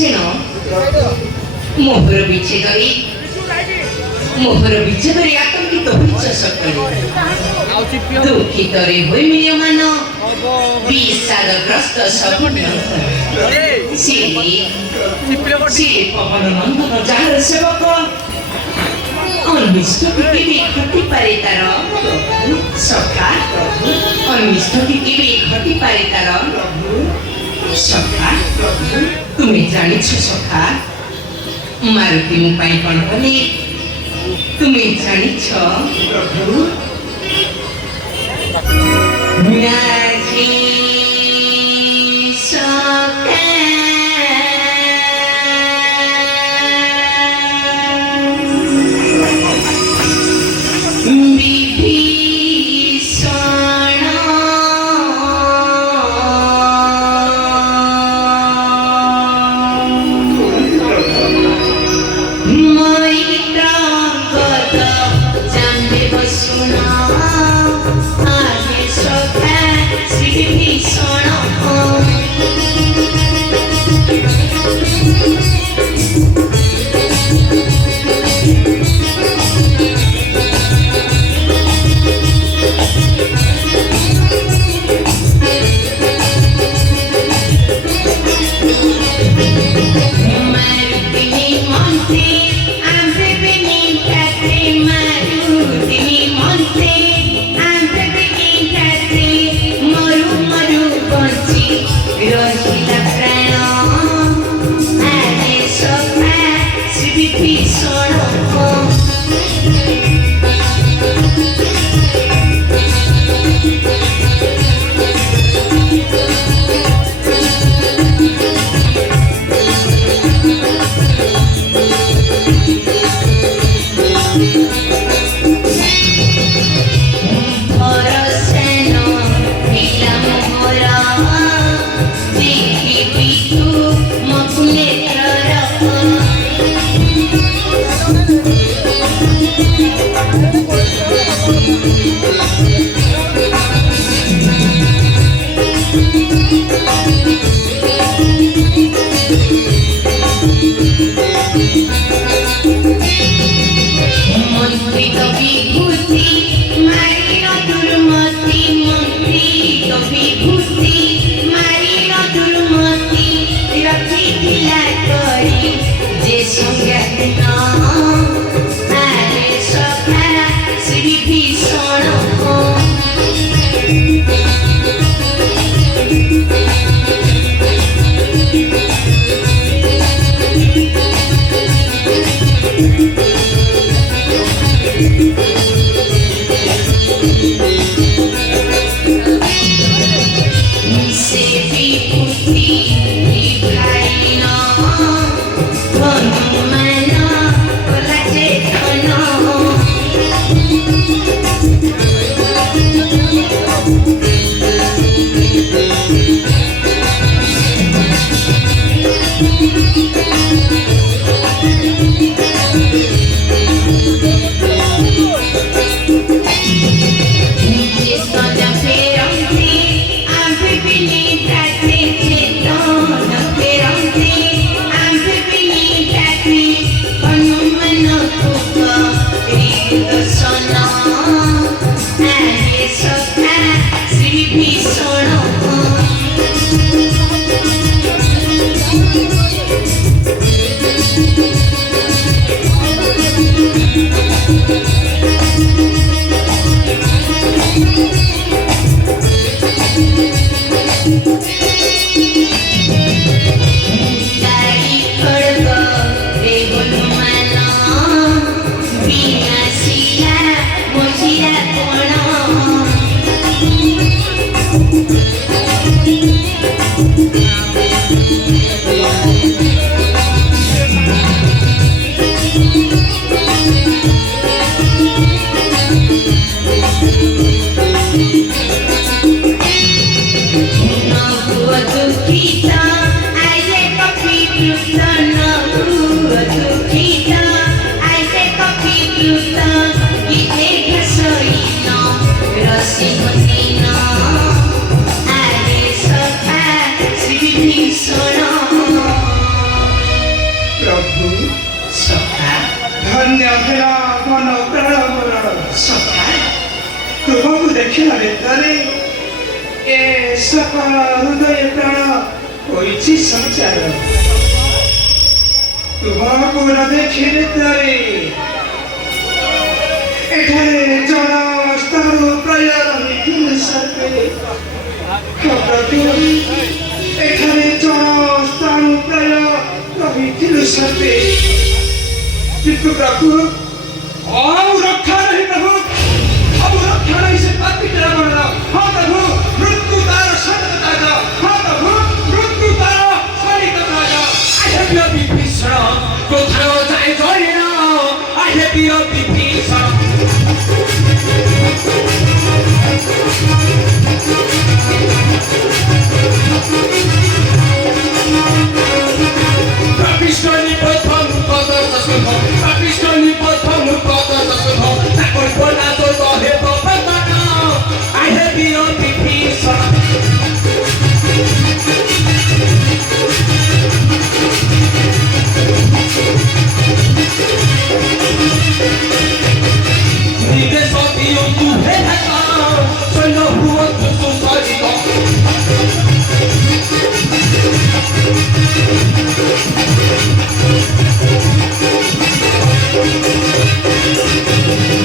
ସେଣ ମୋହର ବିଛେ କରି ଆତଙ୍କିତ ହୋଇଛ ସକାଳେ ଦୁଃଖିତରେ ହୋଇ ମିଳିୟମାନ ବିଷାଦଗ୍ରସ୍ତ ସବୁ ସିଏ ପବନ ନନ୍ଦନ ଯାହାର ସେବକ ଅନିଷ୍ଟ କେବେ ଘଟିପାରେ ତାର ସଖା ଅନିଷ୍ଟ କେବେ ଘଟିପାରେ ତାର ସଖା ତୁମେ ଜାଣିଛ ସଖା ମାରୁତି ମୋ ପାଇଁ କ'ଣ କଲେ ତୁମେ ଜାଣିଛ ସଖା ଧନ୍ୟ ହେଲା ମନ ପ୍ରାଣ ମୋର ସଖା ତୁମକୁ ଦେଖିଲା ଭିତରେ ଏ ସକଳ ହୃଦୟ ପ୍ରାଣ ହୋଇଛି ସଂଚାର ତୁମକୁ ନ ଦେଖି ଭିତରେ ଏଠାରେ ଜଳ ସ୍ତରୁ ପ୍ରାୟ ରହିଥିଲ ସର୍ବେ ଏଠାରେ ଜଳ ସ୍ତରୁ ପ୍ରାୟ ରହିଥିଲ ସର୍ବେ କିନ୍ତୁ ପ୍ରଭୁ ଆଉ ରକ୍ଷା ନାହିଁ ପ୍ରଭୁ अब रक्षा नहीं से पापी तेरा बनना हाँ प्रभु मृत्यु तारा सत्य राजा हाँ प्रभु मृत्यु तारा सनिक राजा I have your vision, go through the journey. I have your vision. Papistoni প্রথম পদ দশম Papistoni প্রথম পদ দশম তাকর বলা তো হে বাবা I have your vision. Nide soti o tu heta solo huo tu solito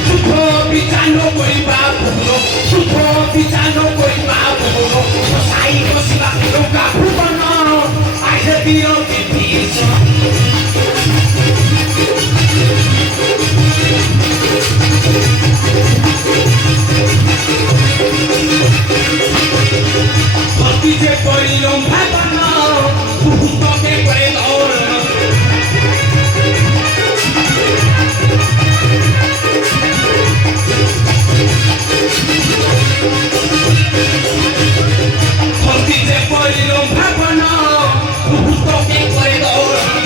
Tutto pitano coi baburo Tutto pitano coi baburo Lo sai così va non capuvano I have your vision. Dice poi non pagano, punto che predorano. Dice poi non pagano, punto che predorano.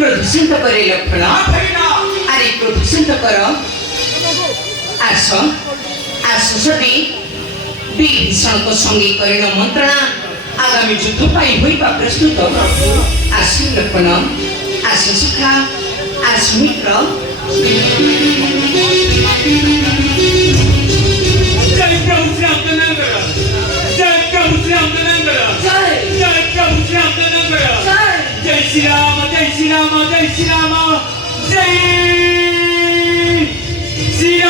ପ୍ରଦୂଷିତ କରେ ଲକ୍ଷଣ ଆରେ ପ୍ରଦୂଷିତ କର ଆସ ଆସ ସେଠି ବିଭୀଷଣଙ୍କ ସଙ୍ଗେ କରିଣ ମନ୍ତ୍ରଣା ଆଗାମୀ ଯୁଦ୍ଧ ପାଇଁ ହୋଇବା ପ୍ରସ୍ତୁତ ଆସ ଲକ୍ଷଣ ଆସ ସୁଖା ଆସ ମିତ୍ର ଜୟ ପ୍ରଭୁ ଶ୍ରୀରାମଚନ୍ଦ୍ର ଜୟ ପ୍ରଭୁ ଶ୍ରୀରାମଚନ୍ଦ୍ର ଜୟ ପ୍ରଭୁ ଶ୍ରୀରାମଚନ୍ଦ୍ର जय श्री राम जय श्री राम जय श्री राम जय श्री राम